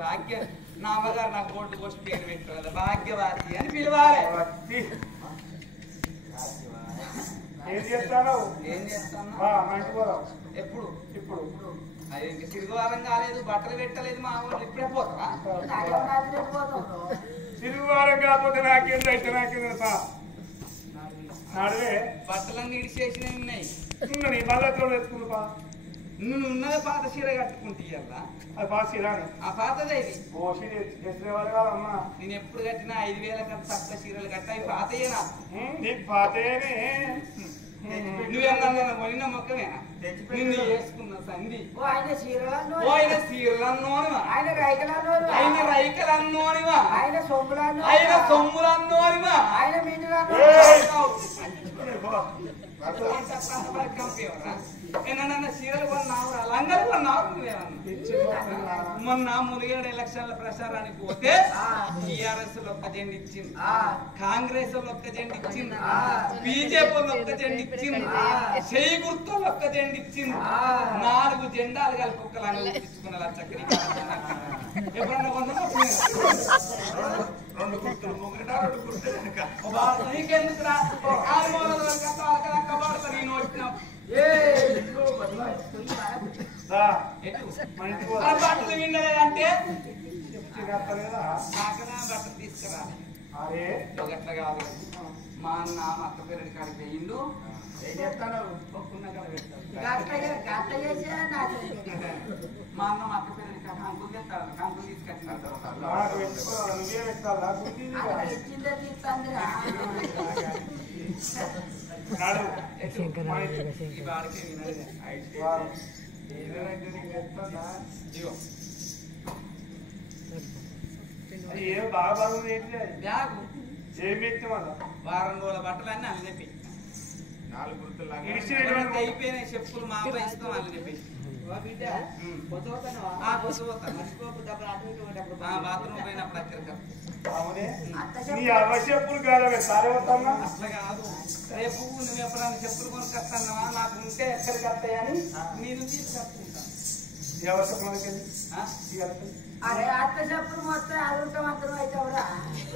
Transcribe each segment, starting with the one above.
భాగ్య నా అమ్మగారు నాకు బోర్డు పోస్ట్ పేరు పెట్టారు కదా భాగ్యవాతి అని పిలవాలి. ఏం చేస్తాను ఎప్పుడు ఇప్పుడు అది ఇంక తిరుగువారం కాలేదు, బట్టలు పెట్టలేదు, మా వాళ్ళు ఇప్పుడే పోతారా? తిరుగువారం కాకపోతే నాకేం అయితే నాకేం నాడువే బట్టలన్నీ ఇడిచేసినవి ఉన్నాయి. నీ బల్లతో వేసుకుంటా నువ్వు ఉన్నది పాత చీర కట్టుకుంటే ఇయ్యాలా? అది పాత చీరాని ఆ పాతదే ఇది. ఓ చీర వేసేవాళ్ళు కాదమ్మా. నేను ఎప్పుడు కట్టినా 5,000 కన్నా తక్కువ చీరలు కట్టా అవి పాతయేనా? నీకు పాతేనే నువ్వేమన్నా కొనిన మొక్కమేనా? నిన్ను వేసుకున్న సంధి ఆయన చీరలన్నోనివా, ఆయన రైకలన్నోనివా, ఆయన సొమ్ములన్నోనివా, ఏమన్నా చీరలు కొన్నావు, లంగలు కొన్నావు నువ్వేమన్నా? మొన్న ములిగేడు ఎలక్షన్ల ప్రచారానికి పోతే టీఆర్ఎస్ ఒక్క జెండా ఇచ్చింది, కాంగ్రెస్ ఒక్క జెండా ఇచ్చింది, బీజేపీ ఒక్క జెండా ఇచ్చింది, చేయి గుర్తు ఒక్క జెండా ఇచ్చింది. 4 జెండాలు కలిపి ఒక్క లంగ ఇచ్చుకున్న చక్కని ఎప్పుడన్నా నీకెందుకురా నేను వచ్చిన బట్టలు వినలేదంటే బట్టలు తీసుకురా. గట్ల కాదు, మా అన్న మా అక్క పేరు కాడికి పోయిండు, మా అన్న మా అక్క పేరు కంకులు తెస్తాడు, కంకులు తీసుకొచ్చినాడు. ఈ బాడికి ఏం బాగా బాగుంది బ్యాగు ఏమి ఎత్తామన్నా వారం రోజుల బట్టలు అన్నీ అని చెప్పి అయిపోయినాయి. చెప్పులు మా అబ్బాయి ఇస్తాం అని చెప్పేసి బాత్రూమ్ పోయినప్పుడు చెప్పులు కాదు అట్లా కాదు. రేపు నువ్వు ఎప్పుడన్నా చెప్పులు కొనుక్కొస్తావా? నాకు ఉంటే ఎక్కడికి వస్తాయని నేను తీసుకొచ్చుకుంటాను. ఎవరి చెప్పులు అరే అత్త చెప్పులు మొత్తం అదుంటే మాత్రం అయితే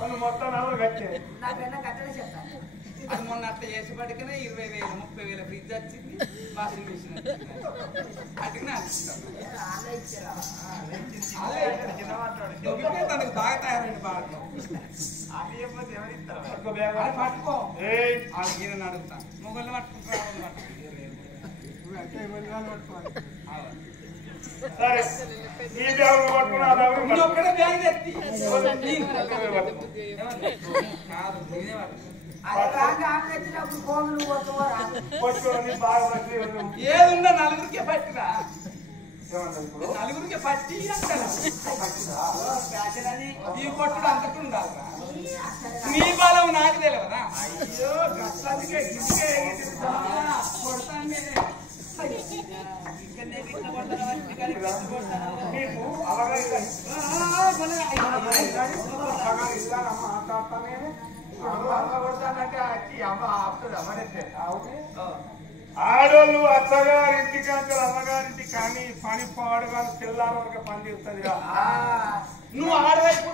వాళ్ళు మొత్తం కట్టే నాకైనా కట్టడే చెప్తాను. అది మొన్న అట్లా చేసి పట్టుకునే 20,000 30,000 ఫ్రిడ్జ్ వచ్చింది, వాషింగ్ మిషన్ వచ్చింది. అటుకునే తనకు బాగా తయారైంది బాగా పట్టుకో ఈయన అడుగుతా మొగల్ని పట్టుకుంటా. సరే ఒక్కడే బ్యాగ్ తెచ్చి కాదు నేనే ఏదున్నా నలుగురికే పట్టిరా, నలుగురికే పట్టి ఈ కొట్టుడు అంతకు ఉండాలిరా. నీ బలం నాకు తెలియదా? ఆడోళ్ళు అత్తగారింటికి అంటే అమ్మగారింటికి కానీ పని పాడు కానీ తెల్లారి వరకు పని చేస్తుంది. నువ్వు ఆడవైపు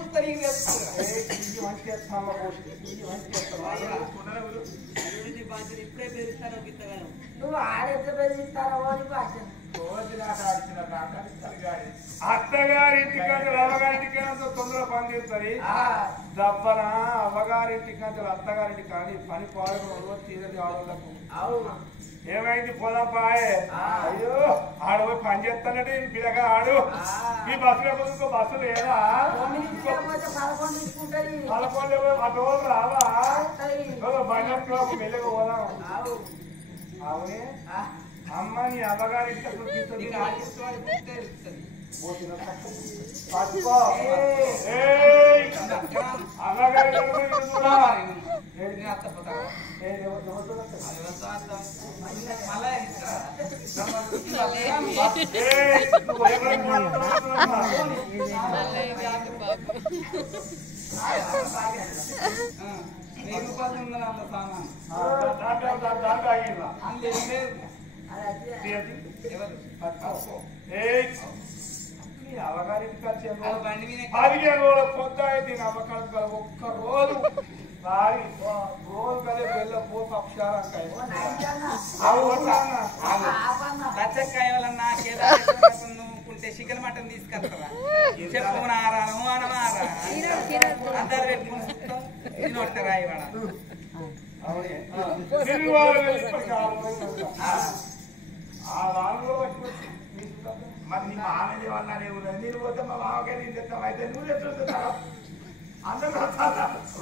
ఇప్పుడే పెరుగుతాను నువ్వు ఆడెంత పెరిగిస్తారో అత్తగారింటికంటే అమ్మగారింటికి తొందర పని చేస్తుంది. దప్పన అమ్మగారింటికంటే అత్తగారింటి కానీ పని పాడు తీరది ఆడోళ్ళకు. ఏమైంది పోదాపాయే? అయ్యో ఆడపోయి పని చేస్తానంటే పిల్లగా ఆడు. ఈ బస్సులో ఇంకో బస్సు లేదా? 11 అటు రావా? బండి మెల్లగా పోదాం. అవునే అమ్మ నీ అమ్మగారింటి అవగారింటికి వచ్చే అది బండి మీద 15 రోజుల పొద్దు దీని అమ్మకాలు ఒక్క రోజు రోజు కదే వెళ్ళ పో పక్షారంకాయ లచ్చక్కాయ వాళ్ళన్నా నువ్వుకుంటే చికెన్ మటన్ తీసుకొస్తారా చెప్పు నారాను అనమారా అందరు పెట్టుకుని నోడతారా ఇవాళ మరి నీ మామయ్య వాళ్ళ నేను పోతే మా మామగారి అయితే నువ్వు చూస్తావు అందరూ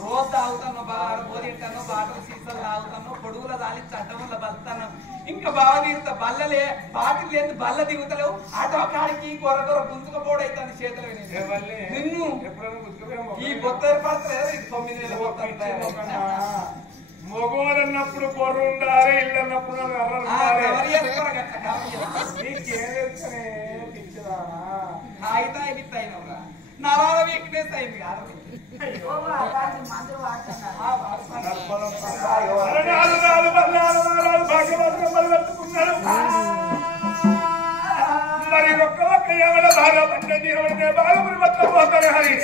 రోజు తాగుతాను బాగా పోదింటాను బాటలు సీసాలు తాగుతాను పొడుగుల దాని చట్టంలో బతాను ఇంకా బాగా దిగుతా బల్లలే బాటిల్ లేదు బల్ల దిగుతలేవు ఆటో కాడికి కొర గుంజుకపోవడం అవుతుంది చేతులు నిన్ను ఈ బొత్త ఏర్పడతలేదు 9 నెలల మగవారన్నప్పుడు పొర్రు ఉండాలి ఇల్లు అన్నప్పుడు నరాల వీక్నెస్ అయింది కాదు మరి ఒక్క ఎవడ బాగా పండి ఎవరినే బాగా పోతారు హరి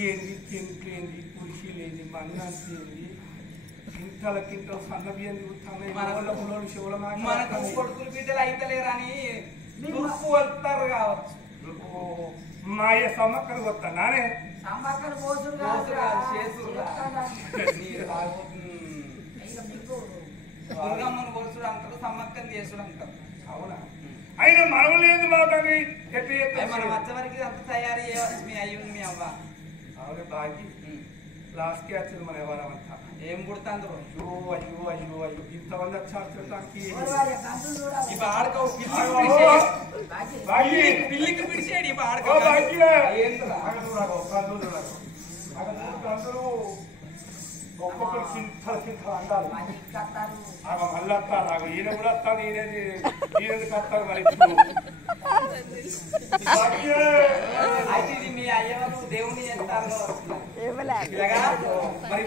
ఏంది చెంట్లేంది పురుషులేంది మన్నాంతి ఏంది కింటల సన్న బియ్యం దిగుతాయి మనకు కొడుకులు బిడ్డలు అయితలేరని తుర్పు వస్తారు కావచ్చు మాయ సమ్మక్కలు వస్తానే సమ్మక్కలు మోసులు దుర్గమ్మను కొడుచుడు అంటారు సమ్మక్కని చేసుడు అంటారు అవునా అయినా మనం లేదు మాటని మనం వచ్చేవరకు అంత తయారు చేయవచ్చు మీ అయ్యి మీ అవ్వ అవును బాగి లాస్ట్ కి వచ్చింది మన ఎవరమంతా ఏం పుడుతుంది అయ్యో అయ్యో అయ్యో అయ్యో ఇంతమంది వచ్చానికి ఇప్పుడు ఆడుకో పిల్లికి పిడిచేడు ఇప్పుడు ఆడుకో అందరూ ఒక్కొక్కరు చింతలు అంటారు మళ్ళీ వస్తాను ఈయన కూడా వస్తాను ఈయనది కట్టాలి మరి అయితే ఇది మీ అయ్యవారు దేవుని చేస్తారు మరి